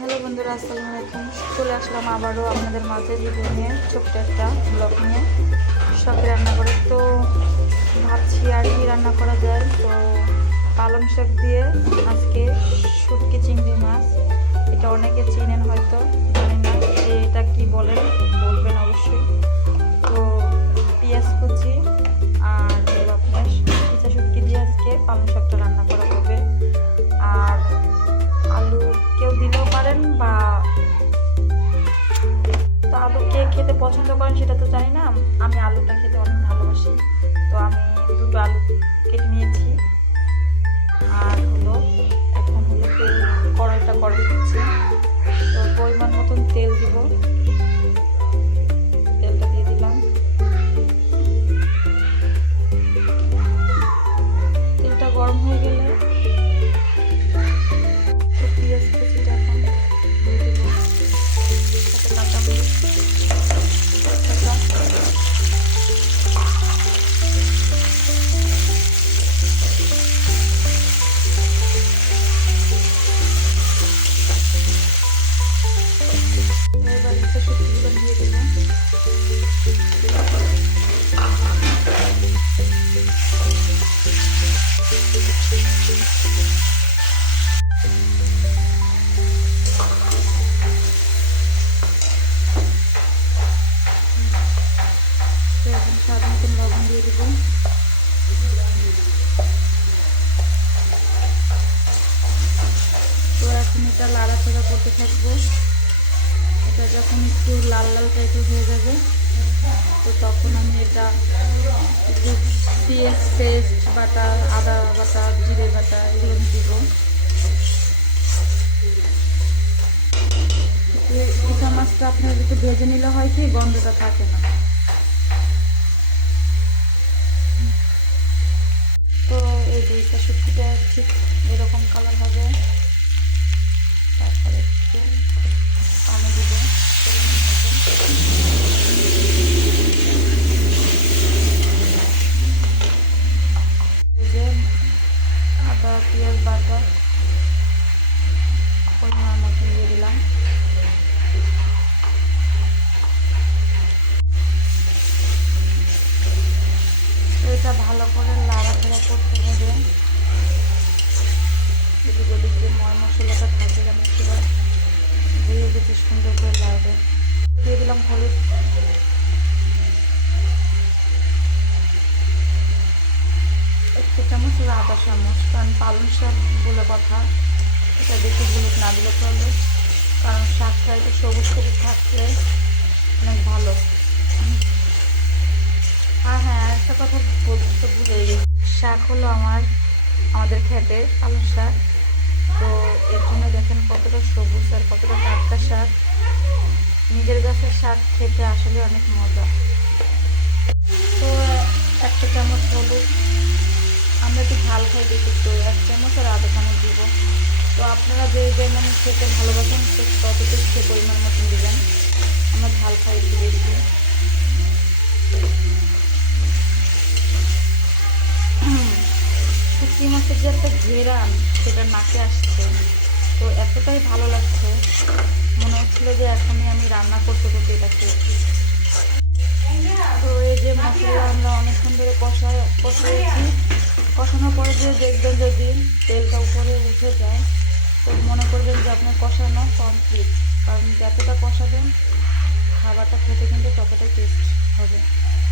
Hello বন্ধুরা, আসসালামু আলাইকুম। চলে আসলাম আবারও আপনাদের মাঝে ভিডিও নিয়ে, ছোট্ট একটা ব্লগ নিয়ে। শখে রান্না করে তো ভাবছি আর কি রান্না করা যায়। তো পালং শাক দিয়ে আজকে শুটকি চিংড়ি মাছ, এটা অনেকে চিনেন হয়তো, জানি না যে এটা কি বলেন, বলবেন অবশ্যই। তো পেঁয়াজ কুচি আর হলো আপনার পিঁচা শুটকি দিয়ে আজকে পালং শাকটা রান্না করা হবে। আর আলু কেউ দিলেও পারেন, বা তো আলু কে খেতে পছন্দ করেন সেটা তো জানি না। আমি আলুটা খেতে অনেক ভালোবাসি, তো আমি দুটো আলু কেটে নিয়েছি। আর হলো এখন হলো তেল, কড়াইটা গরম দিচ্ছি। তো পরিমাণ মতন তেল দিব, তেলটা দিয়ে দিলাম। তেলটা গরম হয়ে গেলে পেঁয়াজ কুচিটা এখন দিয়ে দিব, সাথে কাঁচা মরিচ এবার ইচ্ছা শুটকিগুলো দিয়ে দিব। এখন স্বাদ মতন লবণ দিয়ে দিব। তো এখন এটা লাড়াচাড়া করতে থাকবো। এটা যখন একটু লাল লাল টাইপের হয়ে যাবে, তো তখন আমি এটা একটু পেঁয়াজ পেস্ট বাটা, আদা বাটা, জিরে বাটা এগুলো দিব। ইচা মাছটা আপনার একটু ভেজে নিলে হয় কি গন্ধটা থাকে না। তো এই যে ইচা শুটকিটা ঠিক এরকম কালার হবে। তারপরে একটু পানি দিব যে আদা পেঁয়াজ বাটা পরিমাণ মতন দিয়ে দিলাম। এটা ভালো করে লাড়াচাড়া করতে হবে। এদিক ওদিক যে মশলাটা থাকে যেন সেটা ধুয়ে বেশি সুন্দর করে লাগবে। দিয়ে দিলাম হলুদ, একটু চামচ আদা চামচ, কারণ পালং শাক বলে কথা, এটা বেশি হলুদ না দিলে চলে, কারণ শাকটা একটু সবুজ সবুজ থাকলে অনেক ভালো। আর হ্যাঁ, একটা কথা বলতে তো ভুলে গেছি, শাক হলো আমাদের খেতে পালং শাক। তো এর জন্য দেখেন কতটা সবুজ আর কতটা টাটকা শাক। নিজের গাছের শাক খেতে আসলে অনেক মজা। তো একটা চামচ হলুদ, আমরা একটু ঝাল খাই বেশি, তো 1 চামচ আর আধা চামচ দিব। তো আপনারা যে যেমন খেতে ভালোবাসেন ততটুকু সে পরিমাণ মতন দেবেন। আমরা ঝাল খাই একটু বেশি। শুটকি মাছের যে একটা ঘেরান সেটা নাকে আসছে, তো এতটাই ভালো লাগছে, মনে হচ্ছিলো যে এখনই আমি রান্না করতে করতে এটা খেয়েছি। তো এই যে মশলা আমরা অনেকক্ষণ ধরে কষাইছি, কষানোর পরে যে দেখবেন যদি তেলটা উপরে উঠে যায়, তো মনে করবেন যে আপনার কষানো কমপ্লিট। কারণ যতটা কষাবেন খাবারটা খেতে কিন্তু ততটাই টেস্ট হবে।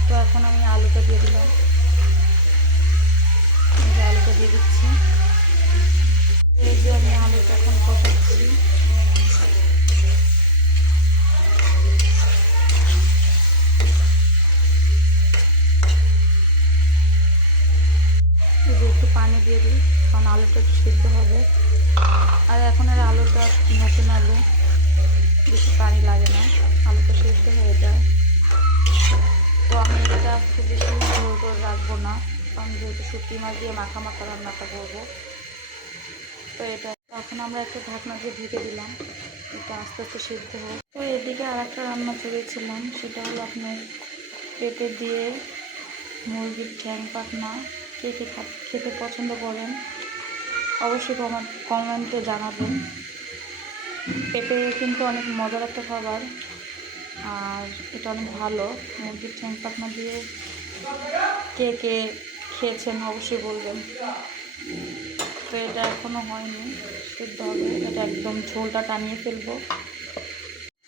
তো এখন আমি আলুটা দিয়ে দিলাম, আলুটা দিয়ে দিচ্ছি। এই যে আমি আলুটা এখন কষাচ্ছি। একটু পানি দিয়ে দিই, কারণ আলুটা সিদ্ধ হবে। আর এখন আর আলুটা নতুন আলু, বেশি পানি লাগে না, আলুটা সিদ্ধ হয়ে যায়। তো আমি এটা খুব বেশি ঝোল করে রাখবো না, কারণ যেহেতু শুটকি মাছ দিয়ে মাখা মাখা রান্নাটা করবো। তো এটা এখন আমরা একটা ঢাকনা দিয়ে ঢেকে দিলাম, এটা আস্তে আস্তে সিদ্ধ হোক। তো এদিকে আর একটা রান্না করেছিলাম, সেটা হলো আপনার পেঁপে দিয়ে মুরগির ঠ্যাং পাখনা। কে কে খেতে পছন্দ করেন অবশ্যই কমেন্টে জানাবেন। পেঁপে কিন্তু অনেক মজার একটা খাবার, আর এটা অনেক ভালো। মুরগির ঠ্যাং পাখনা দিয়ে কে কে খেয়েছেন অবশ্যই বলবেন। তো এটা এখনও হয়নি, সিদ্ধ হবে। এটা একদম ঝোলটা টানিয়ে ফেলবো।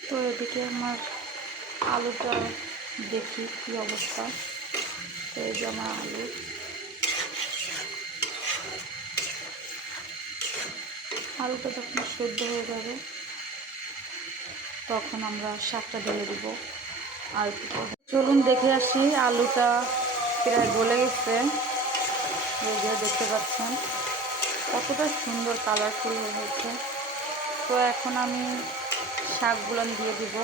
তো এদিকে আমার আলুটা দেখি কী অবস্থা। তো এই যে আমার আলুটা যখন সেদ্ধ হয়ে যাবে তখন আমরা শাকটা ঢেলে দিব। আর চলুন দেখে আসি, আলুটা প্রায় গলে গেছে। এই যে দেখতে পাচ্ছেন কতটা সুন্দর কালারফুল হয়েছে। তো এখন আমি শাকগুলো দিয়ে দিব।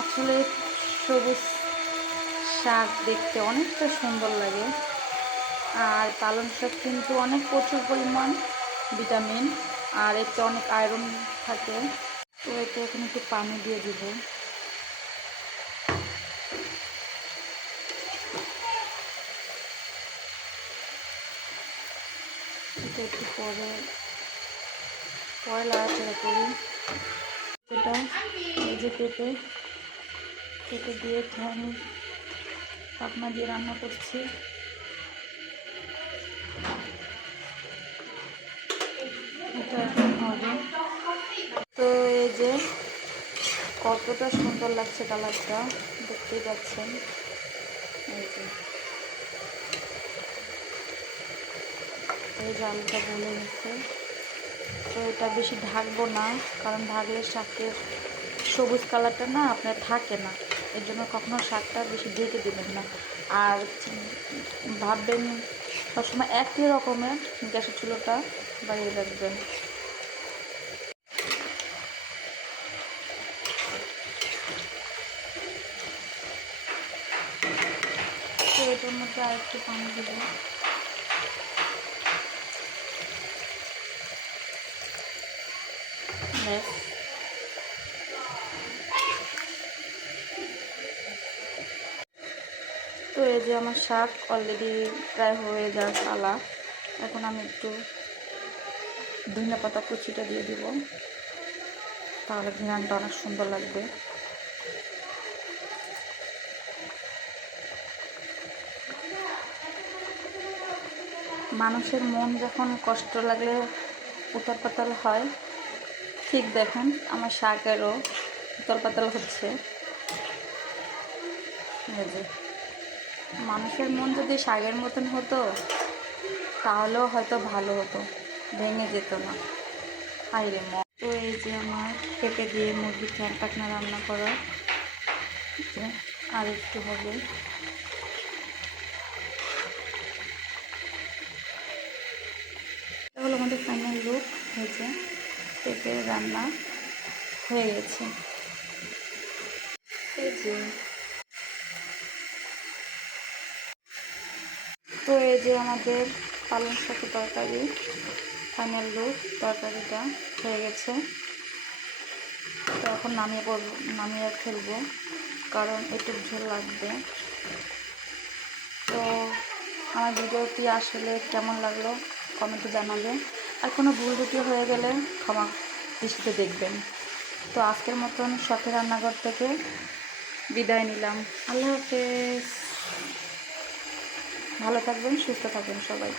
আসলে সবুজ শাক দেখতে অনেকটা সুন্দর লাগে, আর পালং শাক কিন্তু অনেক প্রচুর পরিমাণ ভিটামিন, আর এতে অনেক আয়রন থাকে। তো এতে এখন একটু পানি দিয়ে দিব। এটা একটু পরে লাড়াচাড়া করি। এটা এই যে পেঁপে দিয়ে আমি পাখনা দিয়ে রান্না করছি। এটা এখন হবে। তো এই যে কতটা সুন্দর লাগছে কালারটা, দেখতেই পাচ্ছেন। এই যে আলুটা গলে গেছে। তো এটা বেশি ঢাকবো না, কারণ ঢাকলে শাকের সবুজ কালারটা না আপনার থাকে না। এর জন্য কখনো শাকটা বেশি ঢেকে দেবেন না। আর ভাববেন সবসময় একই রকমের গ্যাসের চুলোটা বাড়িয়ে রাখবেন। তো এটার মধ্যে আর একটু পানি দেব। তো এই যে আমার শাক অলরেডি প্রায় হয়ে যাওয়ার পালা। এখন আমি একটু ধনিয়া পাতা কুচিটা দিয়ে দিব, তাহলে ঘ্রাণটা অনেক সুন্দর লাগবে। মানুষের মন যখন কষ্ট লাগলে উতাল পাতাল হয়, ঠিক দেখুন আমার শাকেরও উতাল পাতাল হচ্ছে। এই যে মানুষের মন যদি শাকের মতন হতো তাহলেও হয়তো ভালো হতো, ভেঙে যেত না। হাইরে মন। তো এই যে আমার পেঁপে দিয়ে মুরগির ঠ্যাং পাখনা রান্না করা, আর একটু হবে। এটা হলো আমাদের ফাইনাল লুক। হয়েছে পেঁপে রান্না হয়ে গেছে। এই যে তো এই যে আমাদের পালং শাকের তরকারি ফাইনাল লুক, তরকারিটা হয়ে গেছে। তো এখন নামিয়ে ফেলবো, কারণ একটু ঝোল লাগবে। তো আমার ভিডিওটি আসলে কেমন লাগলো কমেন্টে জানাবেন, আর কোনো ভুল ত্রুটি হয়ে গেলে ক্ষমা দৃষ্টিতে দেখবেন। তো আজকের মতন শখের রান্নাঘর থেকে বিদায় নিলাম। আল্লাহ হাফেজ। ভালো থাকবেন, সুস্থ থাকবেন সবাই।